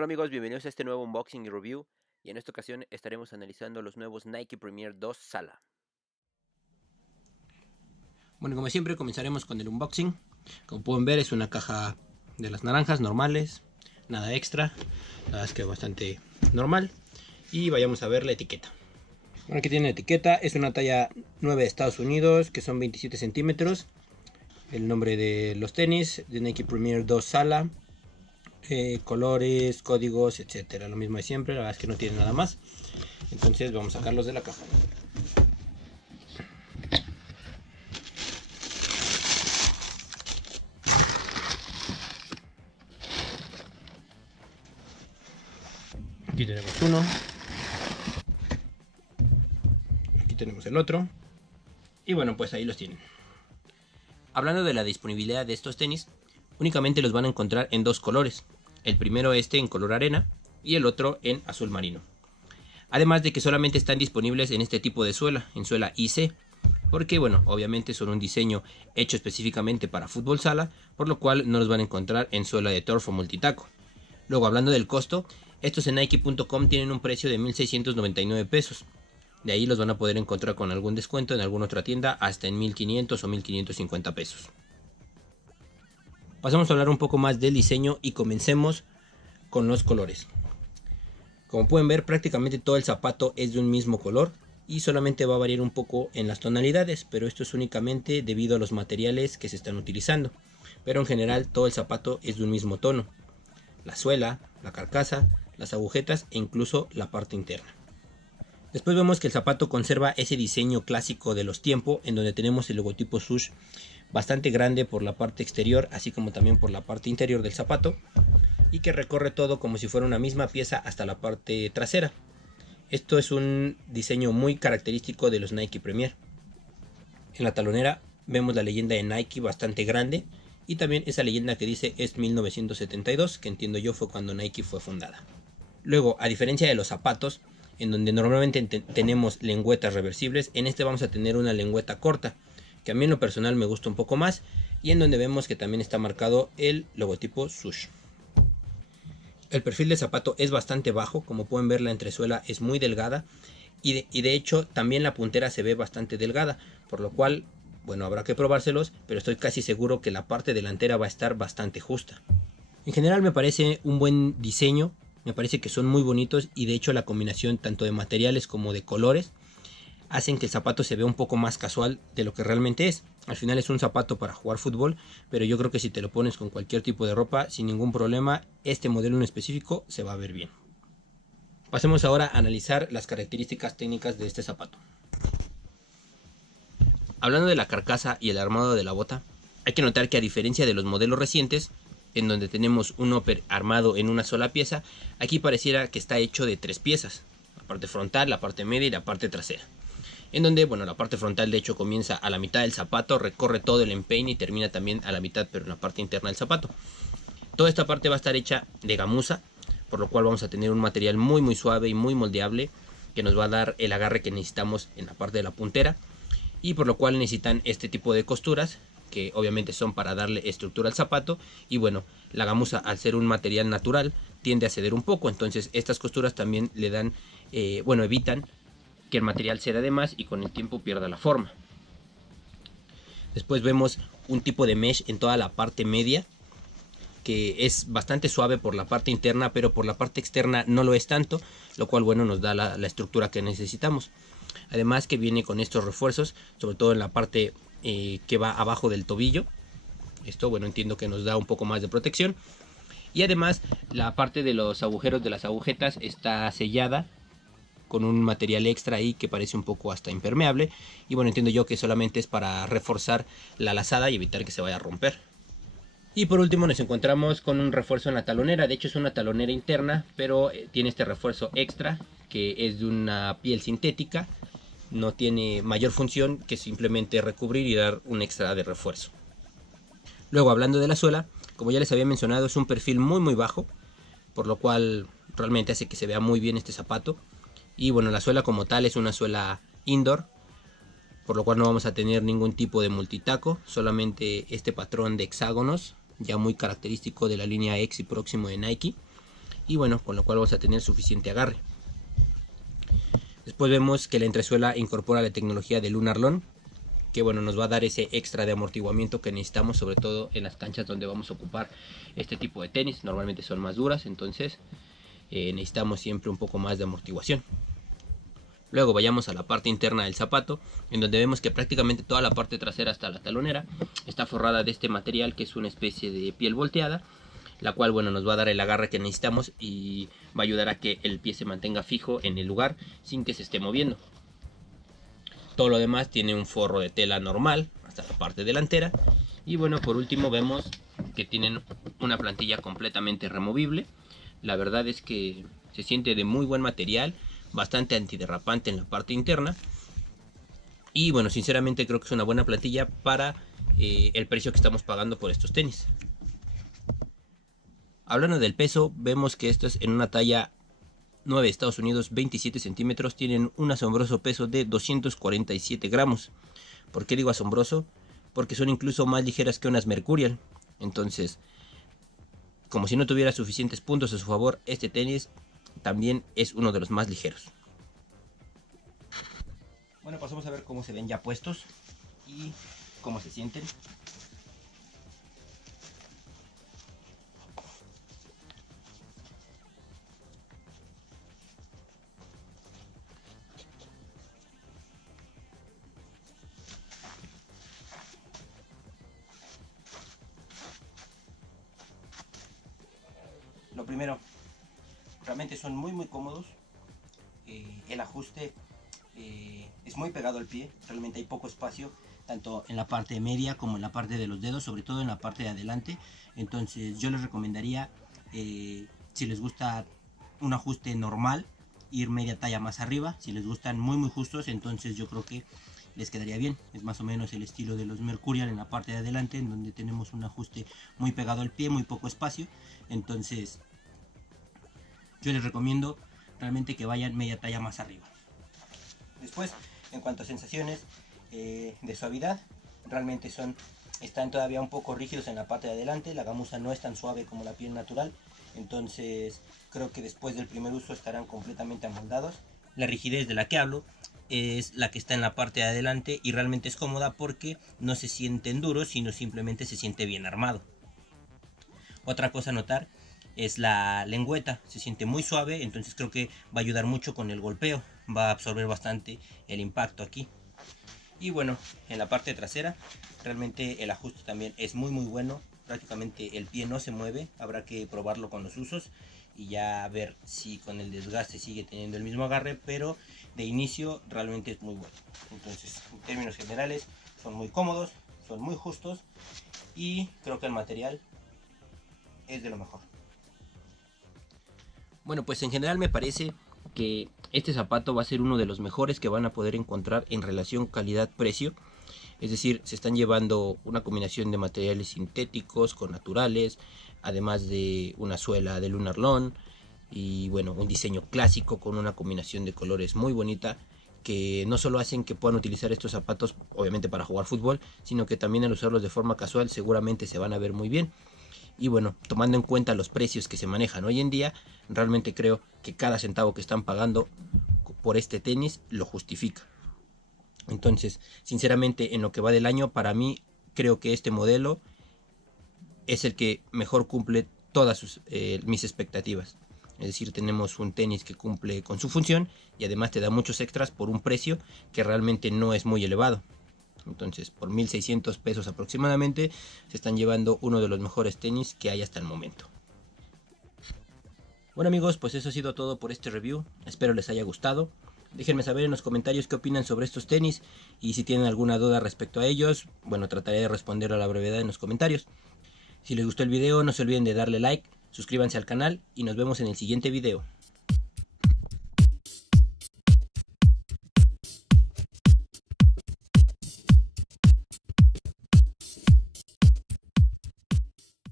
Hola amigos, bienvenidos a este nuevo unboxing y review, y en esta ocasión estaremos analizando los nuevos Nike Premier 2 Sala. Bueno, como siempre comenzaremos con el unboxing. Como pueden ver, es una caja de las naranjas normales, nada extra, la verdad es que bastante normal. Y vayamos a ver la etiqueta. Bueno, aquí tiene la etiqueta, es una talla 9 de Estados Unidos, que son 27 centímetros. El nombre de los tenis, de Nike Premier 2 Sala, colores, códigos, etcétera. Lo mismo de siempre, la verdad es que no tiene nada más. Entonces vamos a sacarlos de la caja. Aquí tenemos uno. Aquí tenemos el otro. Y bueno, pues ahí los tienen. Hablando de la disponibilidad de estos tenis, únicamente los van a encontrar en dos colores. El primero en color arena y el otro en azul marino. Además de que solamente están disponibles en este tipo de suela, en suela IC. Porque bueno, obviamente son un diseño hecho específicamente para fútbol sala, por lo cual no los van a encontrar en suela de turf o multitaco. Luego, hablando del costo, estos en Nike.com tienen un precio de 1,699 pesos. De ahí los van a poder encontrar con algún descuento en alguna otra tienda hasta en 1,500 o 1,550 pesos. Pasamos a hablar un poco más del diseño y comencemos con los colores. Como pueden ver, prácticamente todo el zapato es de un mismo color y solamente va a variar un poco en las tonalidades, pero esto es únicamente debido a los materiales que se están utilizando. Pero en general todo el zapato es de un mismo tono. La suela, la carcasa, las agujetas e incluso la parte interna. Después vemos que el zapato conserva ese diseño clásico de los tiempos, en donde tenemos el logotipo Swoosh bastante grande por la parte exterior, así como también por la parte interior del zapato, y que recorre todo como si fuera una misma pieza hasta la parte trasera. Esto es un diseño muy característico de los Nike Premier. En la talonera vemos la leyenda de Nike bastante grande, y también esa leyenda que dice es 1972, que entiendo yo fue cuando Nike fue fundada. Luego, a diferencia de los zapatos, en donde normalmente tenemos lengüetas reversibles, en este vamos a tener una lengüeta corta, que a mí en lo personal me gusta un poco más, y en donde vemos que también está marcado el logotipo Swoosh. El perfil del zapato es bastante bajo, como pueden ver la entresuela es muy delgada, y de hecho también la puntera se ve bastante delgada, por lo cual, bueno, habrá que probárselos, pero estoy casi seguro que la parte delantera va a estar bastante justa. En general me parece un buen diseño. Me parece que son muy bonitos y de hecho la combinación tanto de materiales como de colores hacen que el zapato se vea un poco más casual de lo que realmente es. Al final es un zapato para jugar fútbol, pero yo creo que si te lo pones con cualquier tipo de ropa sin ningún problema, este modelo en específico se va a ver bien. Pasemos ahora a analizar las características técnicas de este zapato. Hablando de la carcasa y el armado de la bota, hay que notar que a diferencia de los modelos recientes, en donde tenemos un upper armado en una sola pieza, aquí pareciera que está hecho de tres piezas, la parte frontal, la parte media y la parte trasera, en donde, bueno, la parte frontal de hecho comienza a la mitad del zapato, recorre todo el empeine y termina también a la mitad, pero en la parte interna del zapato. Toda esta parte va a estar hecha de gamuza, por lo cual vamos a tener un material muy suave y muy moldeable, que nos va a dar el agarre que necesitamos en la parte de la puntera, y por lo cual necesitan este tipo de costuras, que obviamente son para darle estructura al zapato. Y bueno, la gamuza, al ser un material natural, tiende a ceder un poco, entonces estas costuras también le dan, evitan que el material ceda de más y con el tiempo pierda la forma. Después vemos un tipo de mesh en toda la parte media, que es bastante suave por la parte interna, pero por la parte externa no lo es tanto, lo cual, bueno, nos da la estructura que necesitamos. Además que viene con estos refuerzos, sobre todo en la parte que va abajo del tobillo. Esto, bueno, entiendo que nos da un poco más de protección. Y además la parte de los agujeros de las agujetas está sellada con un material extra ahí que parece un poco hasta impermeable. Y bueno, entiendo yo que solamente es para reforzar la lazada y evitar que se vaya a romper. Y por último nos encontramos con un refuerzo en la talonera. De hecho es una talonera interna, pero tiene este refuerzo extra que es de una piel sintética. No tiene mayor función que simplemente recubrir y dar un extra de refuerzo. Luego, hablando de la suela, como ya les había mencionado, es un perfil muy bajo, por lo cual realmente hace que se vea muy bien este zapato. Y bueno, la suela como tal es una suela indoor, por lo cual no vamos a tener ningún tipo de multitaco, solamente este patrón de hexágonos, ya muy característico de la línea X y Próximo de Nike. y bueno, con lo cual vamos a tener suficiente agarre. Después vemos que la entresuela incorpora la tecnología de Lunarlon, que bueno, nos va a dar ese extra de amortiguamiento que necesitamos, sobre todo en las canchas donde vamos a ocupar este tipo de tenis. Normalmente son más duras, entonces necesitamos siempre un poco más de amortiguación. Luego vayamos a la parte interna del zapato, en donde vemos que prácticamente toda la parte trasera hasta la talonera está forrada de este material, que es una especie de piel volteada, la cual bueno, nos va a dar el agarre que necesitamos y va a ayudar a que el pie se mantenga fijo en el lugar sin que se esté moviendo. Todo lo demás tiene un forro de tela normal hasta la parte delantera. Y bueno, por último vemos que tienen una plantilla completamente removible. La verdad es que se siente de muy buen material, bastante antiderrapante en la parte interna. Y bueno, sinceramente creo que es una buena plantilla para el precio que estamos pagando por estos tenis. Hablando del peso, vemos que esto es en una talla 9 Estados Unidos, 27 centímetros, tienen un asombroso peso de 247 gramos. ¿Por qué digo asombroso? Porque son incluso más ligeras que unas Mercurial. Entonces, como si no tuviera suficientes puntos a su favor, este tenis también es uno de los más ligeros. Bueno, pasamos a ver cómo se ven ya puestos y cómo se sienten. Lo primero, realmente son muy cómodos. El ajuste es muy pegado al pie, realmente hay poco espacio, tanto en la parte media como en la parte de los dedos, sobre todo en la parte de adelante. Entonces yo les recomendaría, si les gusta un ajuste normal, ir media talla más arriba. Si les gustan muy justos, entonces yo creo que les quedaría bien. Es más o menos el estilo de los Mercurial en la parte de adelante, en donde tenemos un ajuste muy pegado al pie, muy poco espacio. Entonces yo les recomiendo realmente que vayan media talla más arriba. Después, en cuanto a sensaciones de suavidad, realmente están todavía un poco rígidos en la parte de adelante. La gamuza no es tan suave como la piel natural, entonces creo que después del primer uso estarán completamente amoldados. La rigidez de la que hablo es la que está en la parte de adelante y realmente es cómoda porque no se sienten duros, sino simplemente se siente bien armado. Otra cosa a notar es la lengüeta, se siente muy suave, entonces creo que va a ayudar mucho con el golpeo, va a absorber bastante el impacto aquí. Y bueno, en la parte trasera realmente el ajuste también es muy bueno, prácticamente el pie no se mueve, habrá que probarlo con los usos y ya ver si con el desgaste sigue teniendo el mismo agarre, pero de inicio realmente es muy bueno. Entonces, en términos generales, son muy cómodos, son muy justos y creo que el material es de lo mejor. Bueno, pues en general me parece que este zapato va a ser uno de los mejores que van a poder encontrar en relación calidad-precio. Es decir, se están llevando una combinación de materiales sintéticos con naturales, además de una suela de Lunarlon y bueno, un diseño clásico con una combinación de colores muy bonita, que no solo hacen que puedan utilizar estos zapatos obviamente para jugar fútbol, sino que también al usarlos de forma casual seguramente se van a ver muy bien. Y bueno, tomando en cuenta los precios que se manejan hoy en día, realmente creo que cada centavo que están pagando por este tenis lo justifica. Entonces, sinceramente, en lo que va del año, para mí, creo que este modelo es el que mejor cumple todas mis expectativas. Es decir, tenemos un tenis que cumple con su función y además te da muchos extras por un precio que realmente no es muy elevado. Entonces, por 1,600 pesos aproximadamente, se están llevando uno de los mejores tenis que hay hasta el momento. Bueno amigos, pues eso ha sido todo por este review. Espero les haya gustado. Déjenme saber en los comentarios qué opinan sobre estos tenis y si tienen alguna duda respecto a ellos, bueno, trataré de responder a la brevedad en los comentarios. Si les gustó el video, no se olviden de darle like, suscríbanse al canal y nos vemos en el siguiente video.